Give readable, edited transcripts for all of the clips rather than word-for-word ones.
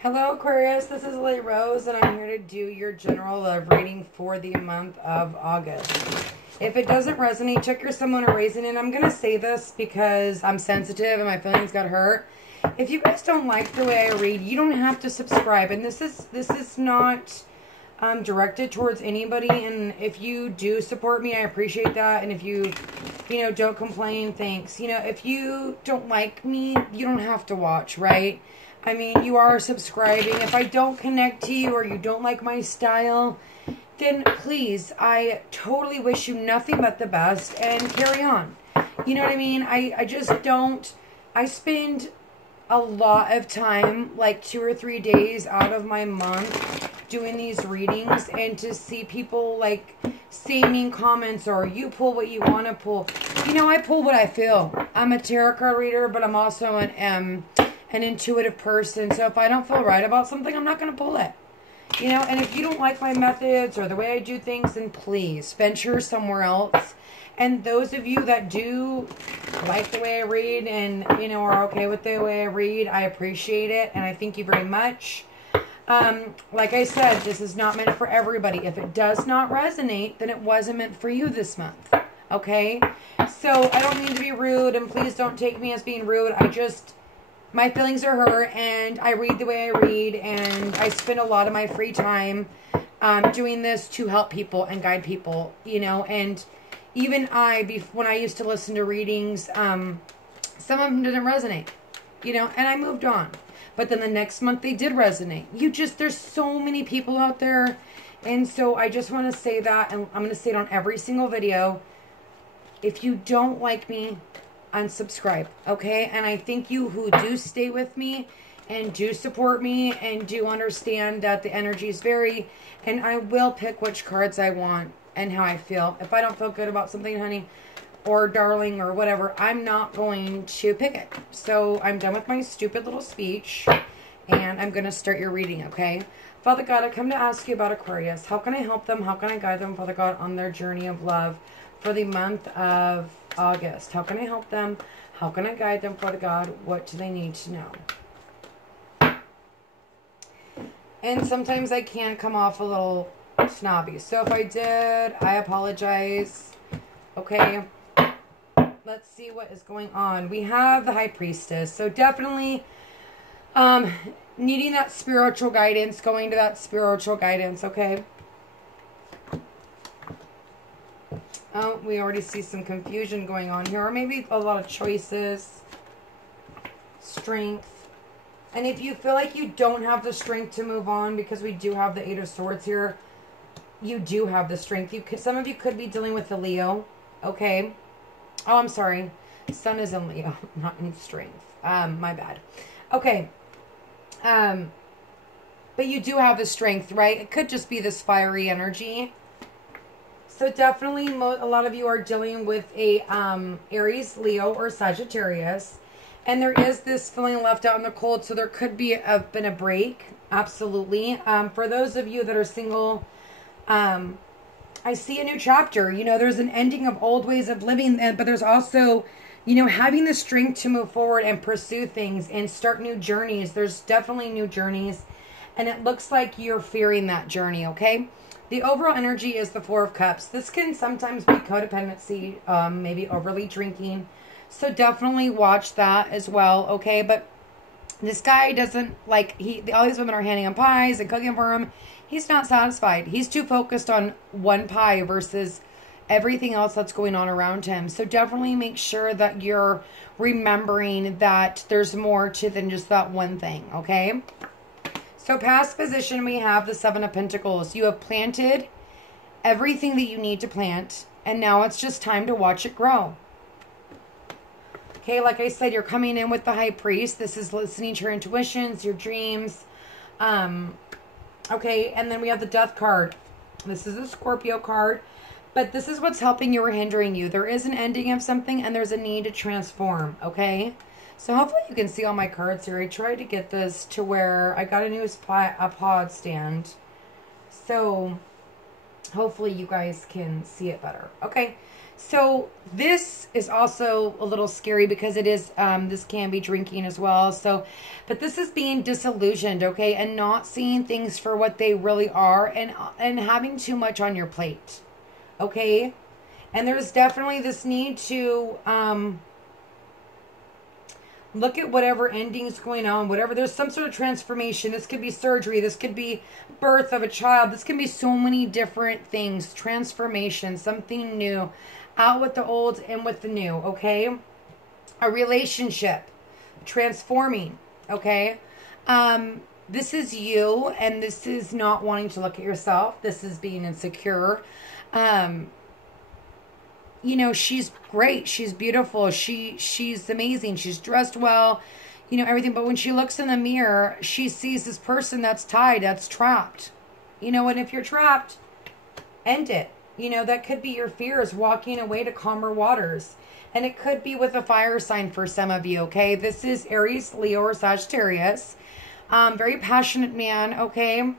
Hello Aquarius, this is Lily Rose and I'm here to do your general love reading for the month of August. If it doesn't resonate, check your someone or raising it. I'm going to say this because I'm sensitive and my feelings got hurt. If you guys don't like the way I read, you don't have to subscribe. And this is not directed towards anybody. And if you do support me, I appreciate that. And if you don't complain, thanks. If you don't like me, you don't have to watch, right? I mean, you are subscribing. If I don't connect to you or you don't like my style, then please, I totally wish you nothing but the best and carry on. You know what I mean? I just don't. I spend a lot of time, like 2 or 3 days out of my month, doing these readings, and to see people like say mean comments or you pull what you want to pull. I pull what I feel. I'm a tarot card reader, but I'm also an intuitive person. So if I don't feel right about something, I'm not going to pull it. And if you don't like my methods or the way I do things, then please venture somewhere else. And those of you that do like the way I read and, are okay with the way I read, I appreciate it. And I thank you very much. Like I said, this is not meant for everybody. If it does not resonate, then it wasn't meant for you this month. Okay? So I don't mean to be rude, and please don't take me as being rude. My feelings are hurt, and I read the way I read, and I spend a lot of my free time doing this to help people and guide people, and even when I used to listen to readings, some of them didn't resonate, and I moved on. But then the next month they did resonate. There's so many people out there, and so I just want to say that, and I'm going to say it on every single video. If you don't like me, unsubscribe, okay? And I thank you who do stay with me and do support me and do understand that the energies vary, and I will pick which cards I want and how I feel. If I don't feel good about something, honey, or darling, or whatever, I'm not going to pick it. So I'm done with my stupid little speech, and I'm going to start your reading, okay? Father God, I come to ask you about Aquarius. How can I help them? How can I guide them, Father God, on their journey of love for the month of August? How can I help them? How can I guide them, Father God? What do they need to know? And sometimes I can come off a little snobby. So if I did, I apologize. Okay. Let's see what is going on. We have the High Priestess. So definitely needing that spiritual guidance, going to that spiritual guidance, okay? Oh, we already see some confusion going on here. Or maybe a lot of choices. Strength. And if you feel like you don't have the strength to move on, because we do have the Eight of Swords here, you do have the strength. Some of you could be dealing with the Leo. Okay. Oh, I'm sorry. Sun is in Leo, not in strength. My bad. Okay. But you do have the strength, right? It could just be this fiery energy. So definitely a lot of you are dealing with a Aries, Leo, or Sagittarius. And there is this feeling left out in the cold. So there could be been a break. Absolutely. For those of you that are single, I see a new chapter. There's an ending of old ways of living. But there's also, having the strength to move forward and pursue things and start new journeys. There's definitely new journeys. And it looks like you're fearing that journey, okay? The overall energy is the Four of Cups. This can sometimes be codependency, maybe overly drinking. So definitely watch that as well, okay? But this guy doesn't, all these women are handing him pies and cooking for him. He's not satisfied. He's too focused on one pie versus everything else that's going on around him. So definitely make sure that you're remembering that there's more to than just that one thing, okay? So past position, we have the Seven of Pentacles. You have planted everything that you need to plant, and now it's just time to watch it grow. Okay, like I said, you're coming in with the High Priest. This is listening to your intuitions, your dreams. Okay, and then we have the Death card. This is a Scorpio card, but this is what's helping you or hindering you. There is an ending of something, and there's a need to transform, okay? So hopefully you can see all my cards here. I tried to get this to where I got a new pod stand. So hopefully you guys can see it better. Okay, So this is also a little scary because it is, this can be drinking as well. So, but this is being disillusioned, okay? And not seeing things for what they really are, and having too much on your plate, okay? And there's definitely this need to, look at whatever ending's going on, whatever. There's some sort of transformation. This could be surgery. This could be birth of a child. This can be so many different things. Transformation, something new. Out with the old and with the new, okay? A relationship. Transforming, okay? This is you, and this is not wanting to look at yourself. This is being insecure. You know, she's great. She's beautiful. She's amazing. She's dressed well, you know, everything. But when she looks in the mirror, she sees this person that's tied, that's trapped. You know, and if you're trapped, end it. You know, that could be your fears, walking away to calmer waters. And it could be with a fire sign for some of you, okay? This is Aries, Leo, or Sagittarius. Very passionate man, okay?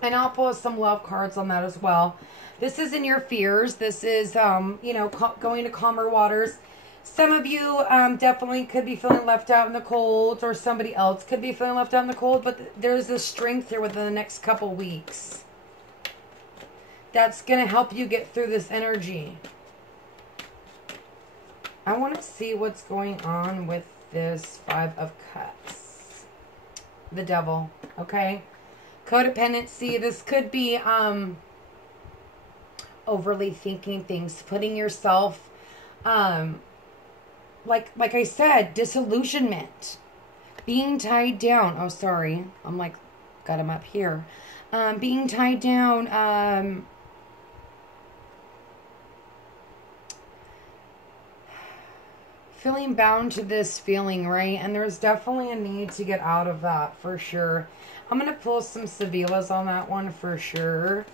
And I'll pull some love cards on that as well. This is in your fears. This is, you know, going to calmer waters. Some of you definitely could be feeling left out in the cold, or somebody else could be feeling left out in the cold, but there's a strength here within the next couple weeks that's going to help you get through this energy. I want to see what's going on with this Five of Cups. The Devil, okay? Codependency. This could be overly thinking things, putting yourself, like I said, disillusionment, being tied down. Oh, sorry. I'm like, got him up here. Being tied down, feeling bound to this feeling, right? And there's definitely a need to get out of that for sure. I'm going to pull some Sevilas on that one for sure.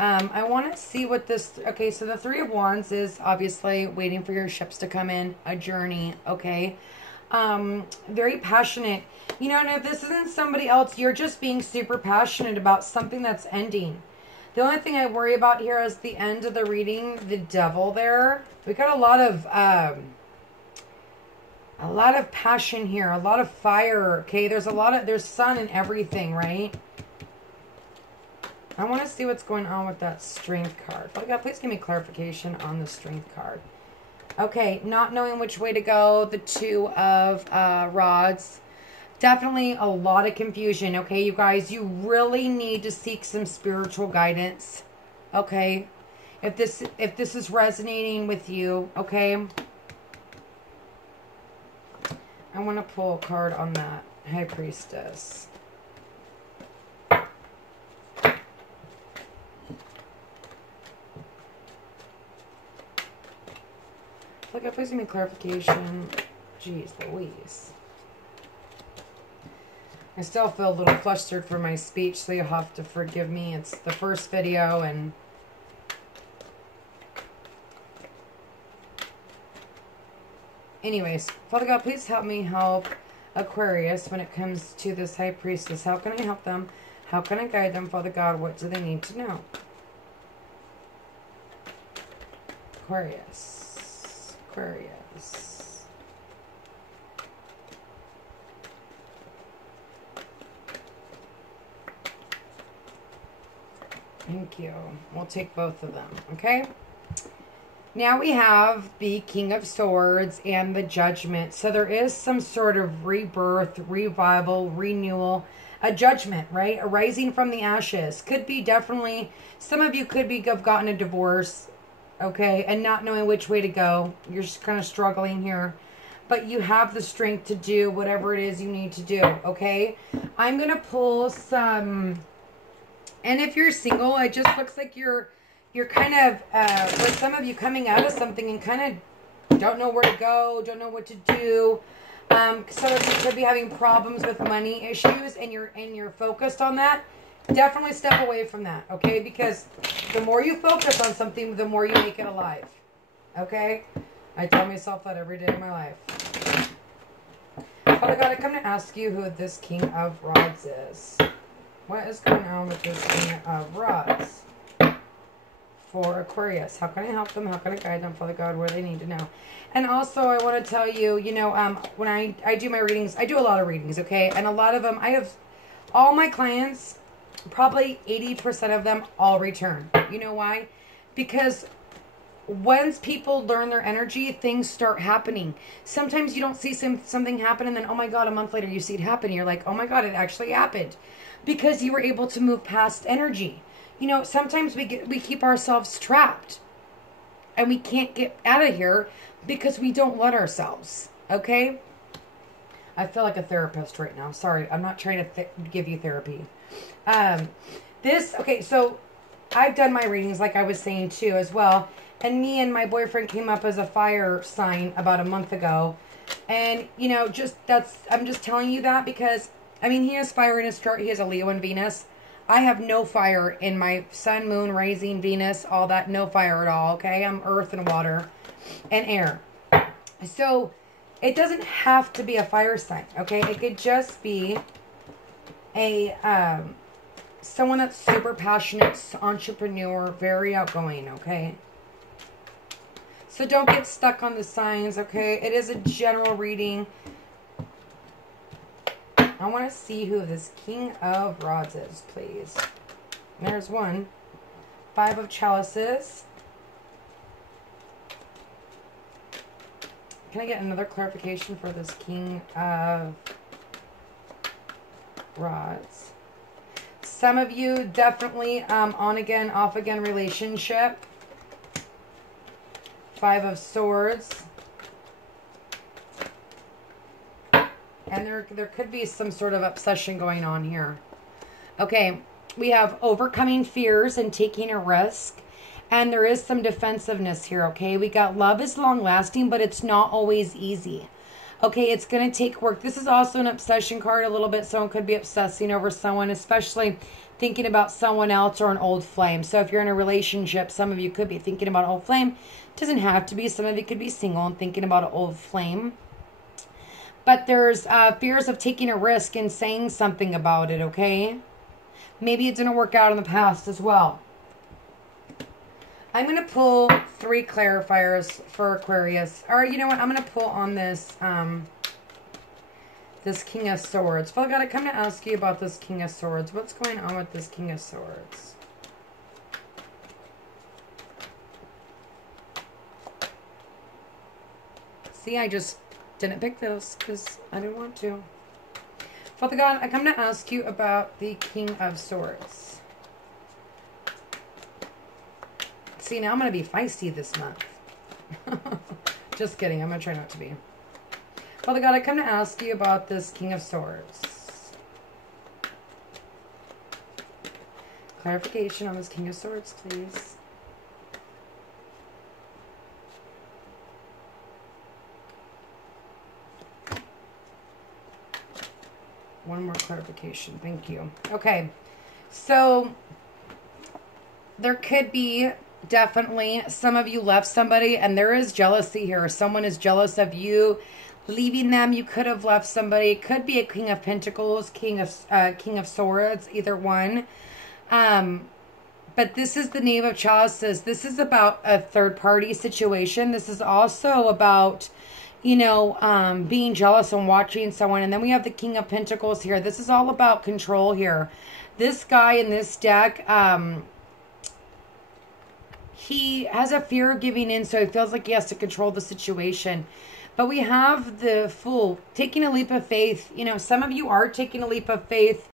I want to see what this... Okay, so the Three of Wands is obviously waiting for your ships to come in. A journey, okay? Very passionate. You know, and if this isn't somebody else, you're just being super passionate about something that's ending. The only thing I worry about here is the end of the reading, the Devil there. We got a lot of passion here, a lot of fire, okay? There's sun and everything, right? I want to see what's going on with that Strength card. Oh God, please give me clarification on the Strength card. Okay, not knowing which way to go. The Two of Rods. Definitely a lot of confusion, okay, you guys? You really need to seek some spiritual guidance, okay? If this is resonating with you, okay? I want to pull a card on that High Priestess. Look, please give me clarification. Jeez Louise. I still feel a little flustered for my speech, so you'll have to forgive me. It's the first video, and anyways, Father God, please help me help Aquarius when it comes to this High Priestess. How can I help them? How can I guide them, Father God? What do they need to know? Aquarius. Aquarius. Thank you. We'll take both of them, okay? Now we have the King of Swords and the Judgment. So there is some sort of rebirth, revival, renewal, a judgment, right? Arising from the ashes. Could be definitely, some of you could have gotten a divorce, okay, and not knowing which way to go. You're just kind of struggling here. But you have the strength to do whatever it is you need to do, okay? I'm going to pull some, and if you're single, it just looks like you're kind of, with some of you coming out of something and kind of don't know where to go, don't know what to do. Some of you could be having problems with money issues, and you're focused on that. Definitely step away from that, okay? Because the more you focus on something, the more you make it alive, okay? I tell myself that every day of my life. Father God, I come to ask you who this King of Rods is. What is going on with this King of Rods? for Aquarius. How can I help them? How can I guide them, Father God, where they need to know? And also, I want to tell you, you know, when I do my readings, I do a lot of readings, okay? And a lot of them, I have all my clients, probably 80% of them all return. You know why? Because once people learn their energy, things start happening. Sometimes you don't see something happen, and then, oh my God, a month later you see it happen. You're like, oh my God, it actually happened. Because you were able to move past energy. You know, sometimes we keep ourselves trapped. And we can't get out of here because we don't let ourselves. Okay? I feel like a therapist right now. Sorry, I'm not trying to give you therapy. Okay, so I've done my readings, like I was saying too, as well. And me and my boyfriend came up as a fire sign about a month ago. And, you know, I'm just telling you that because, I mean, he has fire in his chart. He has a Leo and Venus. I have no fire in my sun, moon, rising, Venus, all that. No fire at all, okay? I'm earth and water and air. So it doesn't have to be a fire sign, okay? It could just be a someone that's super passionate, entrepreneur, very outgoing, okay? So don't get stuck on the signs, okay? It is a general reading. I want to see who this King of Rods is, please. There's one. 5 of Chalices. Can I get another clarification for this King of Rods? Some of you definitely on again, off again relationship. 5 of Swords. And there could be some sort of obsession going on here. Okay, we have overcoming fears and taking a risk. And there is some defensiveness here, okay? We got love is long-lasting, but it's not always easy. Okay, it's going to take work. This is also an obsession card a little bit. Someone could be obsessing over someone, especially thinking about someone else or an old flame. So if you're in a relationship, some of you could be thinking about an old flame. It doesn't have to be. Some of you could be single and thinking about an old flame. But there's fears of taking a risk and saying something about it, okay? Maybe it didn't work out in the past as well. I'm going to pull 3 clarifiers for Aquarius. Or you know what? I'm going to pull on this this King of Swords. Father God, I come to ask you about this King of Swords. What's going on with this King of Swords? See, I just didn't pick those because I didn't want to. Father God, I come to ask you about the King of Swords. See, now I'm going to be feisty this month. Just kidding. I'm going to try not to be. Father God, I come to ask you about this King of Swords. Clarification on this King of Swords, please. One more clarification. Thank you. Okay. So, there could be definitely some of you left somebody and there is jealousy here. Someone is jealous of you leaving them. You could have left somebody. It could be a King of Pentacles, King of Swords, either one. But this is the Knave of Chalices. This is about a third party situation. This is also about, you know, being jealous and watching someone. And then we have the King of Pentacles here. This is all about control here. This guy in this deck, he has a fear of giving in, so he feels like he has to control the situation. But we have the Fool taking a leap of faith. You know, some of you are taking a leap of faith